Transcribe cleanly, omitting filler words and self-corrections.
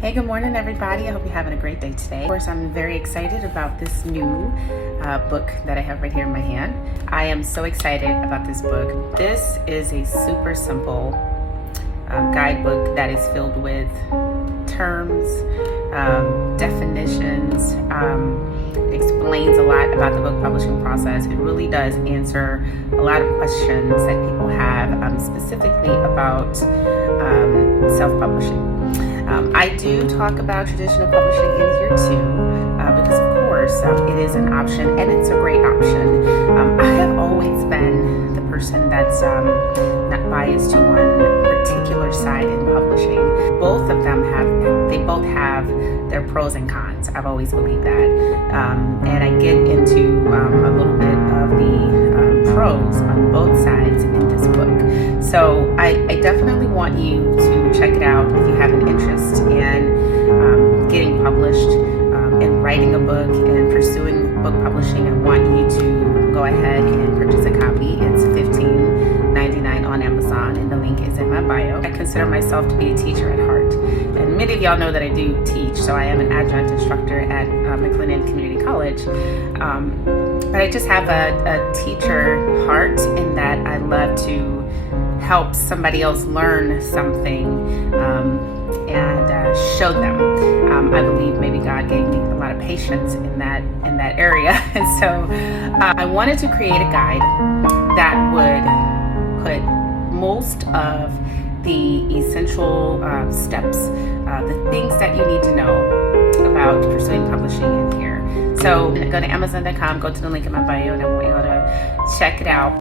Hey, good morning, everybody. I hope you're having a great day today. Of course, I'm very excited about this new book that I have right here in my hand. I am so excited about this book. This is a super simple guidebook that is filled with terms, definitions. It explains a lot about the book publishing process. It really does answer a lot of questions that people have, specifically about self-publishing. I do talk about traditional publishing in here too, because of course it is an option, and it's a great option. I have always been the person that's not biased to one particular side in publishing. Both of them both have their pros and cons. I've always believed that, and I get into a little bit of the pros on both sides in this book. So I definitely want you to check it out if you have an interest in getting published, in writing a book and pursuing book publishing. I want you to go ahead and purchase a copy. It's $15.99 on Amazon, and the link is in my bio. I consider myself to be a teacher at heart, and many of y'all know that I do teach, so I am an adjunct instructor at McLennan Community College. But I just have a teacher heart in that I love to help somebody else learn something and show them. I believe maybe God gave me a lot of patience in that area, and so I wanted to create a guide that would put most of the essential steps, the things that you need to know about pursuing publishing in here. So go to Amazon.com, go to the link in my bio, and I want you all to check it out.